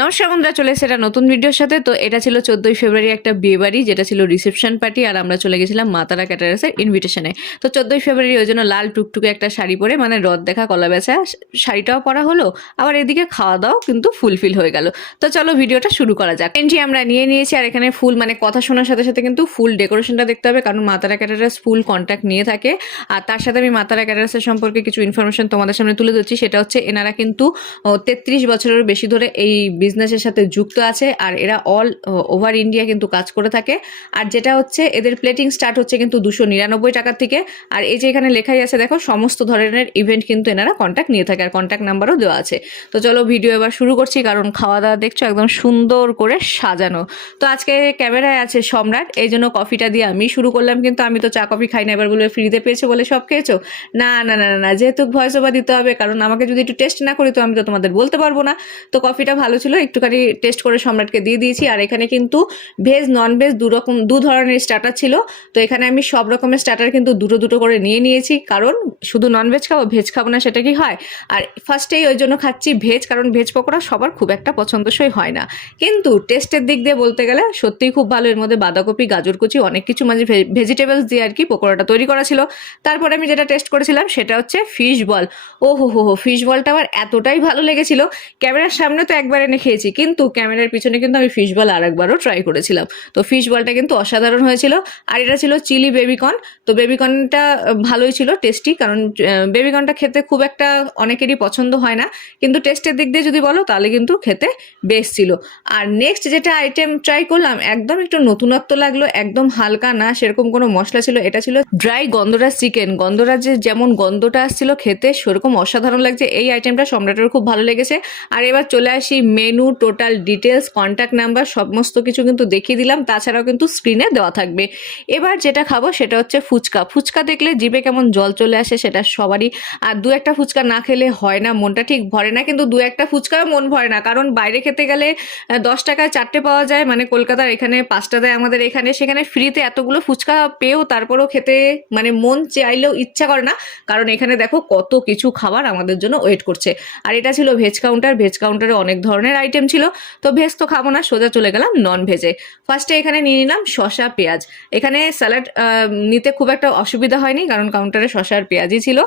নমস্কার বন্ধুরা, চলে এসে একটা নতুন ভিডিওর সাথে। তো এটা ছিল চোদ্দোই ফেব্রুয়ারি একটা বিয়ে বাড়ি, যেটা ছিল রিসেপশন পার্টি আর আমরা চলে গেছিলাম মাতারা ক্যাটারাসের ইনভিটেশনে তো চোদ্দোই ফেব্রুয়ারি ওই জন্য লাল টুকটুকে একটা শাড়ি পরে মানে রদ দেখা, কলা বেচা, শাড়িটাও পরা হলো, আবার এদিকে খাওয়া দাওয়াও কিন্তু ফুলফিল হয়ে গেল। তো চলো ভিডিওটা শুরু করা যাক। এন্ট্রি আমরা নিয়ে নিয়েছি, আর এখানে ফুল মানে কথা শোনার সাথে সাথে কিন্তু ফুল ডেকোরেশনটা দেখতে হবে, কারণ মাতারা ক্যাটারাস ফুল কন্ট্যাক্ট নিয়ে থাকে। আর তার সাথে আমি মাতারা ক্যাটারাসের সম্পর্কে কিছু ইনফরমেশন তোমাদের সামনে তুলে ধরছি, সেটা হচ্ছে এনারা কিন্তু তেত্রিশ বছরের বেশি ধরে এই বিজনেসের সাথে যুক্ত আছে আর এরা অল ওভার ইন্ডিয়া কিন্তু কাজ করে থাকে। আর যেটা হচ্ছে এদের প্লেটিং স্টার্ট হচ্ছে কিন্তু দুশো নিরানব্বই টাকার থেকে। আর এই যে এখানে লেখাই আছে দেখো সমস্ত ধরনের ইভেন্ট কিন্তু এনারা কন্ট্যাক্ট নিয়ে থাকে আর কন্ট্যাক্ট নাম্বারও দেওয়া আছে। তো চলো ভিডিও এবার শুরু করছি কারণ খাওয়া দাওয়া দেখছ একদম সুন্দর করে সাজানো। তো আজকে ক্যামেরায় আছে সম্রাট এই জন্য কফিটা দিয়ে আমি শুরু করলাম কিন্তু আমি তো চা কফি খাই না এবার বলে ফ্রিতে পেয়েছ বলে সব খেয়েছো? না না না না, না যেহেতু ভয়েস ওভার দিতে হবে কারণ আমাকে যদি একটু টেস্ট না করি তো আমি তো তোমাদের বলতে পারব না। তো কফিটা ভালো ছিল একটুখানি টেস্ট করে সম্রাটকে দিয়ে দিয়েছি। আর এখানে কিন্তু ভেজ নন ভেজ দু রকম, দু ধরনের স্টার্টার ছিল। তো এখানে আমি সব রকমের স্টার্টার কিন্তু দুটো দুটো করে নিয়ে নিয়েছি। কারণ শুধু নন ভেজ খাব ভেজ খাব না, সেটা কি হয়? আর ফার্স্টেই ওই জন্য খাচ্ছি ভেজ কারণ ভেজ পকোড়া সবার খুব একটা পছন্দসই হয় না। কিন্তু টেস্টের দিক দিয়ে বলতে গেলে সত্যিই খুব ভালো। এর মধ্যে বাঁধাকপি, গাজর কুচি, অনেক কিছু মানে ভেজিটেবলস দিয়ে আর কি পকোড়াটা তৈরি করা ছিল। তারপরে আমি যেটা টেস্ট করেছিলাম, সেটা হচ্ছে ফিশ বল ও হো হো হো ফিশ বলটা আমার এতটাই ভালো লেগেছিল। ক্যামেরার সামনে তো একবার এনে খেয়েছি। কিন্তু ক্যামেরার পিছনে কিন্তু আমি ফিশ বল আর একবারও ট্রাই করেছিলাম। তো ফিশ বলটা কিন্তু অসাধারণ হয়েছিল। আর এটা ছিল চিলি বেবিকর্ন তো বেবিকর্নটা ভালোই ছিল টেস্টি কারণ বেবিকর্নটা খেতে খুব একটা অনেকেরই পছন্দ হয় না। কিন্তু টেস্টের দিক দিয়ে যদি বলো, তাহলে কিন্তু খেতে বেশ ছিল। আর নেক্সট যেটা আইটেম ট্রাই করলাম, একদম একটু নতুনত্ব লাগল, একদম হালকা না, সেরকম কোনো মশলা ছিল, এটা ছিল ড্রাই গন্ধরাজ চিকেন গন্ধরাজের যেমন গন্ধটা আসছিল খেতে, সেরকম অসাধারণ লাগছে। এই আইটেমটা সম্রাটের খুব ভালো লেগেছে। আর এবার চলে আসি menu total details contact number সমস্ত কিছু কিন্তু দেখিয়ে দিলাম। তাছাড়াও কিন্তু স্ক্রিনে দেওয়া থাকবে। এবার যেটা খাব সেটা হচ্ছে ফুচকা। ফুচকা দেখলে জিভে কেমন জল চলে আসে সেটা সবারই। আর দু একটা ফুচকা না খেলে হয় না, মনটা ঠিক ভরে না। কিন্তু দু একটা ফুচকাও মন ভরে না। কারণ বাইরে খেতে গেলে দশ টাকায় চারটে পাওয়া যায়। মানে কলকাতার এখানে পাঁচটা দেয় আমাদের এখানে। সেখানে ফ্রিতে এতগুলো ফুচকা পেয়েও তারপরেও খেতে মানে মন চাইলেও ইচ্ছা করে না। কারণ এখানে দেখো কত কিছু খাবার আমাদের জন্য ওয়েট করছে। আর এটা ছিল ভেজ কাউন্টার ভেজ কাউন্টারে অনেক ধরনের আইটেম ছিল। তো ভেজ তো খাব না, সোজা চলে গেলাম নন ভেজে ফার্স্টে এখানে নিয়ে নিলাম শশা পেঁয়াজ। এখানে স্যালাড নিতে খুব একটা অসুবিধা হয়নি, কারণ কাউন্টারে শশা আর পেঁয়াজই ছিল।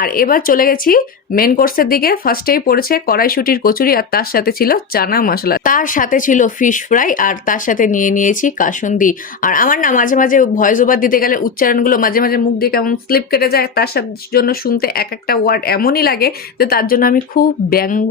আর এবার চলে গেছি মেন কোর্সের দিকে। ফার্স্টেই পড়েছে কড়াইশুটির কচুরি আর তার সাথে ছিল চানা মশলা। তার সাথে ছিল ফিশ ফ্রাই আর তার সাথে নিয়ে নিয়েছি কাসুন্দি। আর আমার না মাঝে মাঝে ভয়েস ওভার দিতে গেলে উচ্চারণগুলো মাঝে মাঝে মুখ দিয়ে কেমন স্লিপ কেটে যায়, তার জন্য শুনতে এক একটা ওয়ার্ড এমনই লাগে যে তার জন্য আমি খুব ব্যঙ্গ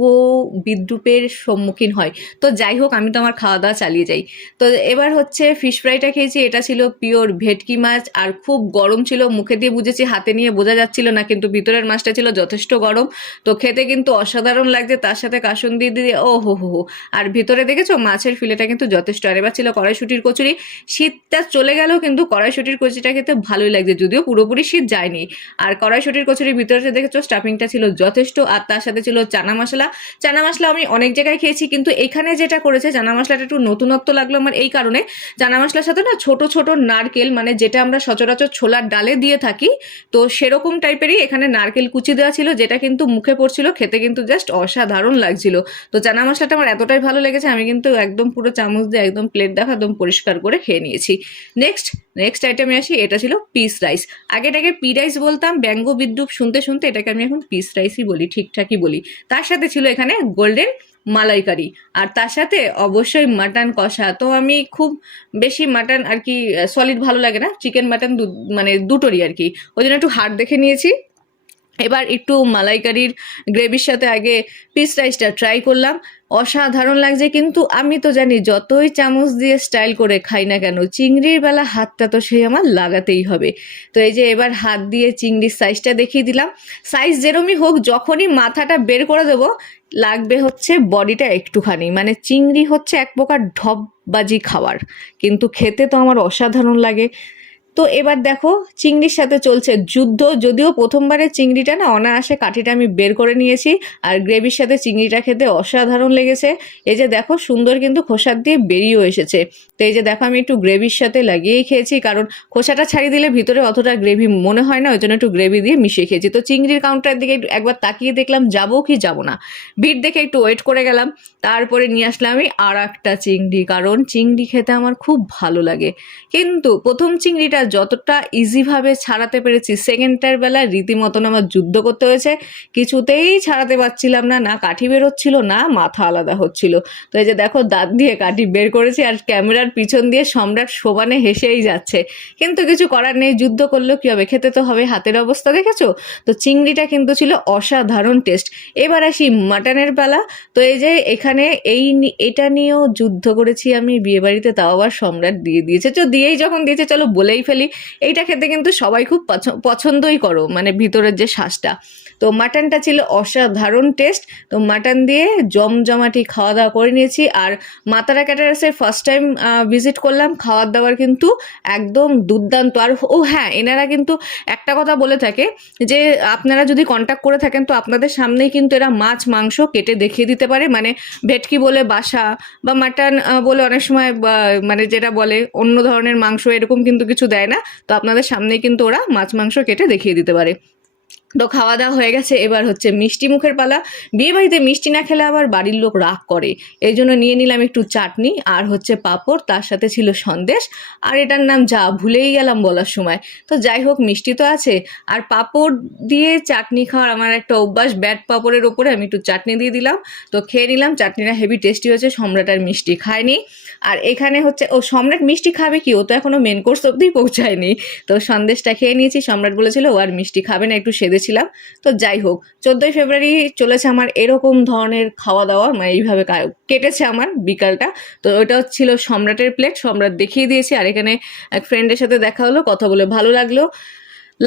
বিদ্রুপের সম্মুখীন হয়। তো যাই হোক, আমি তো আমার খাওয়া দাওয়া চালিয়ে যাই। তো এবার হচ্ছে ফিশ ফ্রাইটা খেয়েছি, এটা ছিল পিওর ভেটকি মাছ, আর খুব গরম ছিল, মুখে দিয়ে বুঝেছি, হাতে নিয়ে বোঝা যাচ্ছিল না, কিন্তু ভিতরের মাছটা ছিল যথেষ্ট গরম। তো খেতে কিন্তু অসাধারণ লাগছে, তার সাথে কাসন দিয়ে দিয়ে ও হো হো হো। আর ভিতরে দেখেছ, মাছের ফিলেটা কিন্তু যথেষ্ট। আর এবার ছিল কড়াইশুটির কচুরি। শীতটা চলে গেলেও কিন্তু কড়াইশুটির কচুরিটা খেতে ভালোই লাগছে, যদিও পুরোপুরি শীত যায়নি। আর কড়াইশুটির কচুরির ভিতরে দেখেছ স্টাফিংটা ছিল যথেষ্ট, আর তার সাথে ছিল চানা মশলা। চানা মশলা আমি অনেক জায়গায় খেয়েছি কিন্তু এখানে যেটা করেছে, জানা মশলাটা একটু নতুনত্ব লাগল আমার এই কারণে। জানা মশলার সাথে না ছোট ছোট নারকেল মানে যেটা আমরা সচরাচর ছোলার ডালে দিয়ে থাকি, তো সেরকম টাইপেরই এখানে নারকেল কুচি দেওয়া ছিল, যেটা কিন্তু মুখে পড়ছিল, খেতে কিন্তু জাস্ট অসাধারণ লাগছিল। তো জানা মশলাটা আমার এতটাই ভালো লেগেছে, আমি কিন্তু একদম পুরো চামচ দিয়ে একদম প্লেট দেখা একদম পরিষ্কার করে খেয়ে নিয়েছি। নেক্সট নেক্সট আইটেমে আসি, এটা ছিল পিস রাইস আগে এটাকে পি রাইস বলতাম, ব্যঙ্গ বিদ্রুপ শুনতে শুনতে এটাকে আমি এখন পিস রাইসই বলি, ঠিকঠাকই বলি। তার সাথে ছিল এখানে গোল্ডেন মালাইকারি। আর তার সাথে অবশ্যই মাটন কষা। তো আমি খুব বেশি মাটন আর কি সলিড ভালো লাগে না। চিকেন মাটন মানে দুটোরই আর কি। ওই জন্য একটু হাড় দেখে নিয়েছি। এবার একটু মালাইকারির গ্রেভির সাথে আগে পিস রাইসটা ট্রাই করলাম। অসাধারণ লাগছে কিন্তু আমি তো জানি যতই চামচ দিয়ে স্টাইল করে খাই না কেন, চিংড়ির বেলা হাতটা তো সেই আমার লাগাতেই হবে। তো এই যে এবার হাত দিয়ে চিংড়ির সাইজটা দেখিয়ে দিলাম। সাইজ যেরমই হোক, যখনই মাথাটা বের করে দেবো, লাগবে হচ্ছে বডিটা একটুখানি। মানে চিংড়ি হচ্ছে এক প্রকার ঢপবাজি খাবার। কিন্তু খেতে তো আমার অসাধারণ লাগে। তো এবার দেখো, চিংড়ির সাথে চলছে যুদ্ধ। যদিও প্রথমবারে চিংড়িটা না, অনায়াসে কাঠিটা আমি বের করে নিয়েছি, আর গ্রেভির সাথে চিংড়িটা খেতে অসাধারণ লেগেছে। এই যে দেখো, সুন্দর কিন্তু খোসার দিয়ে বেরিয়েও এসেছে। তো এই যে দেখো, আমি একটু গ্রেভির সাথে লাগিয়েই খেয়েছি, কারণ খোসাটা ছাড়িয়ে দিলে ভিতরে অতটা গ্রেভি মনে হয় না, ওই জন্য একটু গ্রেভি দিয়ে মিশিয়ে খেয়েছি। তো চিংড়ির কাউন্টারের দিকে একবার তাকিয়ে দেখলাম, যাব কি যাব না। ভিড় দেখে একটু ওয়েট করে গেলাম, তারপরে নিয়ে আসলাম আমি আর একটা চিংড়ি, কারণ চিংড়ি খেতে আমার খুব ভালো লাগে। কিন্তু প্রথম চিংড়িটা যতটা ইজিভাবে ছাড়াতে পেরেছি সেকেন্ডটার বেলা রীতিমতন আমার যুদ্ধ করতে হয়েছে। কিছুতেই ছাড়াতে পারছিলাম না না কাঠি বেরোচ্ছিল না মাথা আলাদা হচ্ছিল। তো এই যে দেখো, দাঁত দিয়ে কাঠি বের করেছি আর ক্যামেরার পিছন দিয়ে সম্রাট শোভানে হেসেই যাচ্ছে। কিন্তু কিছু করার নেই, যুদ্ধ করলেও কী হবে? খেতে তো হবে, হাতের অবস্থা দেখেছ? তো চিংড়িটা কিন্তু ছিল অসাধারণ টেস্ট এবার আসি মাটনের বেলা তো এই যে এখানে এই এটা নিয়েও যুদ্ধ করেছি আমি, বিয়েবাড়িতে তাও আবার সম্রাট দিয়ে দিয়েছে। তো দিয়েই যখন দিয়েছে, চলো বলেই ফেলি। এইটা খেতে কিন্তু সবাই খুব পছ- পছন্দই করো মানে ভিতরের যে শ্বাসটা তো মাটনটা ছিল অসাধারণ টেস্ট তো মাটন দিয়ে জমজমাটি খাওয়া দাওয়া করে নিয়েছি। আর মাতারা ক্যাটারাসে ফার্স্ট টাইম ভিজিট করলাম খাওয়ার দাওয়ার কিন্তু একদম দুর্দান্ত। আর ও হ্যাঁ এনারা কিন্তু একটা কথা বলে থাকে যে, আপনারা যদি কন্ট্যাক্ট করে থাকেন, তো আপনাদের সামনেই কিন্তু এরা মাছ, মাংস কেটে দেখিয়ে দিতে পারে। মানে ভেটকি বলে বাসা বা মাটন বলে অনেক সময় মানে যেটা বলে, অন্য ধরনের মাংস, এরকম কিন্তু কিছু দেয় না। তো আপনাদের সামনে কিন্তু ওরা মাছ মাংস কেটে দেখিয়ে দিতে পারে। তো খাওয়া দাওয়া হয়ে গেছে। এবার হচ্ছে মিষ্টি মুখের পালা। বিয়ে বাড়িতে মিষ্টি না খেলে আবার বাড়ির লোক রাগ করে। এই জন্য নিয়ে নিলাম একটু চাটনি আর হচ্ছে পাঁপড়, তার সাথে ছিল সন্দেশ। আর এটার নাম যা ভুলেই গেলাম বলার সময়। তো যাই হোক, মিষ্টি তো আছে। আর পাঁপড় দিয়ে চাটনি খাওয়ার আমার একটা অভ্যাস। ব্যাট পাঁপড়ের ওপরে আমি একটু চাটনি দিয়ে দিলাম। তো খেয়ে নিলাম। চাটনিটা হেভি টেস্টি হয়েছে। সম্রাট আর মিষ্টি খায়নি। আর এখানে হচ্ছে, ও সম্রাট মিষ্টি খাবে কি? ও তো এখনও মেন কোর্স অব্দি পৌঁছায়নি। তো সন্দেশটা খেয়ে নিয়েছি। সম্রাট বলেছিল, ও আর মিষ্টি খাবে না, একটু সেদেছিলাম তো যাই হোক, চোদ্দোই ফেব্রুয়ারি চলেছে আমার এরকম ধরনের খাওয়া দাওয়া মানে এইভাবে কেটেছে আমার বিকালটা। তো ওটা ছিল সম্রাটের প্লেট সম্রাট দেখিয়ে দিয়েছি। আর এখানে এক ফ্রেন্ডের সাথে দেখা হলো, কথা বলে ভালো লাগল।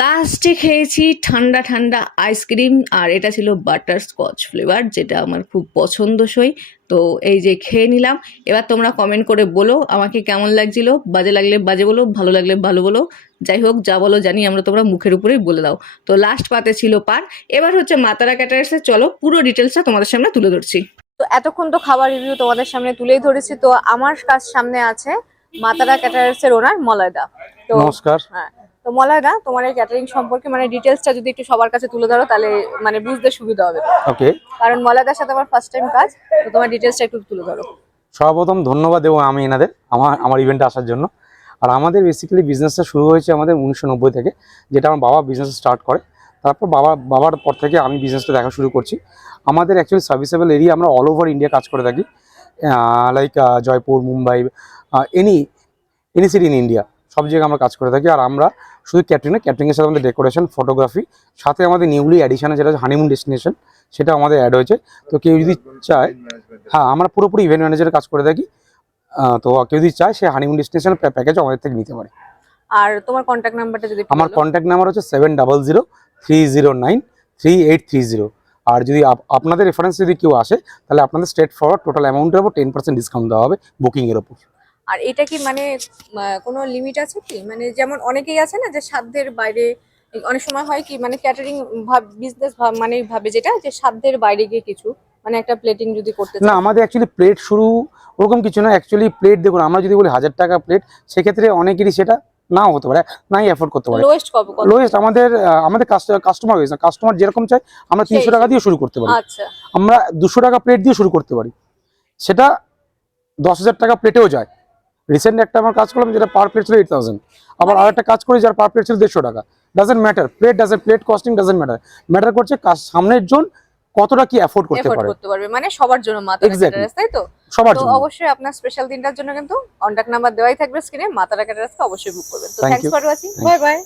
লাস্টে খেয়েছি ঠান্ডা ঠান্ডা আইসক্রিম আর এটা ছিল বাটার স্কচ ফ্লেভার যেটা আমার খুব পছন্দসই। তো এই যে খেয়ে নিলাম। এবার তোমরা কমেন্ট করে বলো আমাকে কেমন লাগছিল। বাজে লাগলে বাজে বলো ভালো লাগলে ভালো বলো। যাই হোক যা বলো জানি আমরা তোমরা মুখের উপরেই বলে দাও। তো লাস্ট পাতে ছিল পান। এবার হচ্ছে মাতারা ক্যাটারার্সে চলো পুরো ডিটেলসটা তোমাদের সামনে তুলে ধরছি। তো এতক্ষণ তো খাবার রিভিউ তোমাদের সামনে তুলেই ধরেছি। তো আমার কাজ সামনে আছে মাতারা ক্যাটারার্স এর ওনার মলয়দা। তো নমস্কার। হ্যাঁ তো মলয়দা তোমার এই ক্যাটারিং সম্পর্কে মানে ডিটেলসটা যদি একটু সবার কাছে তুলে ধরো তাহলে মানে বুঝতে সুবিধা হবে। ওকে কারণ মলয়দার সাথে আমার ফার্স্ট টাইম কাজ তো তোমার ডিটেলসটা একটু তুলে ধরো। সর্বপ্রথম ধন্যবাদ দেবো আমি এনাদের আমার আমার ইভেন্টে আসার জন্য। আর আমাদের বেসিক্যালি বিজনেসটা শুরু হয়েছে আমাদের উনিশশো নব্বই থেকে যেটা আমার বাবা বিজনেস স্টার্ট করে। তারপর বাবা বাবার পর থেকে আমি বিজনেসটা দেখা শুরু করছি। আমাদের অ্যাকচুয়ালি সার্ভিসেবল এরিয়া আমরা অল ওভার ইন্ডিয়া কাজ করে থাকি। Like Jaipur Mumbai any any city in India সব জায়গায় আমরা কাজ করে থাকি। আর আমরা শুধু ক্যাটারিং না ক্যাটারিংয়ের সাথে আমাদের ডেকোরেশন ফটোগ্রাফি সাথে আমাদের নিউলি অ্যাডিশানে যেটা হানিমুন ডেস্টিনেশন সেটা আমাদের অ্যাড হয়েছে। তো কেউ যদি চায় হ্যাঁ আমরা পুরোপুরি ইভেন্ট ম্যানেজারের কাজ করে থাকি। তো কেউ যদি চায় সে হানিমুন ডেস্টিনেশন প্যাকেজ আমাদের থেকে নিতে পারে। আর তোমার কন্ট্যাক্ট নাম্বারটা যদি আমার কন্ট্যাক্ট নাম্বার হচ্ছে seven double zero three zero nine three eight three zero আর যদি আপ- আপনাদের রেফারেন্স যদি কেউ আসে তাহলে আপনাদের স্ট্রেট ফরওয়ার্ড টোটাল অ্যামাউন্টের উপর টেন পার্সেন্ট ডিসকাউন্ট দেওয়া হবে বুকিংয়ের ওপর আর এটা কি মানে কোনো লিমিট আছে কি? মানে যেমন অনেকেই আছে না যে সাধ্যের বাইরে অনেক সময় হয় কি মানে ক্যাটারিং বিজনেস মানে ভাবে যেটা যে সাধ্যের বাইরে গিয়ে কিছু মানে একটা প্লেটিং যদি করতে না আমাদের অ্যাকচুয়ালি প্লেট শুরু ওরকম কিছু না অ্যাকচুয়ালি প্লেট দেখুন আমরা যদি বলি হাজার টাকা প্লেট সেক্ষেত্রে অনেকেরই সেটা নাও হতে পারে নাই অ্যাফোর্ড করতে পারে। লোয়েস্ট? লোয়েস্ট আমাদের আমাদের কাস্টমার হয়েছে কাস্টমার যেরকম চাই আমরা তিনশো টাকা দিয়ে শুরু করতে পারি। আচ্ছা। আমরা দুশো টাকা প্লেট দিয়ে শুরু করতে পারি। সেটা দশ হাজার টাকা প্লেটেও যায়। রিসেন্ট একটা আমার কাজ করলাম যেটা পার প্লেট ছিল এইট থাউজেন্ড আবার আর একটা কাজ করি যার পার প্লেট ছিল দেড়শো টাকা। Doesn't matter plate doesn't plate costing doesn't matter matter করছে কাজ- সামনের জন কতটা কি অ্যাফোর্ড করতে পারে। করতে পারবে মানে সবার জন্য মাথা তাই তো? সবার জন্য। অবশ্যই আপনার স্পেশাল দিনটার জন্য কিন্তু কন্ট্যাক্ট নাম্বার দেওয়াই থাকবে স্ক্রিনে মাথা রাখার রাস্তা অবশ্যই বুক করবেন। তো thanks. For watching bye bye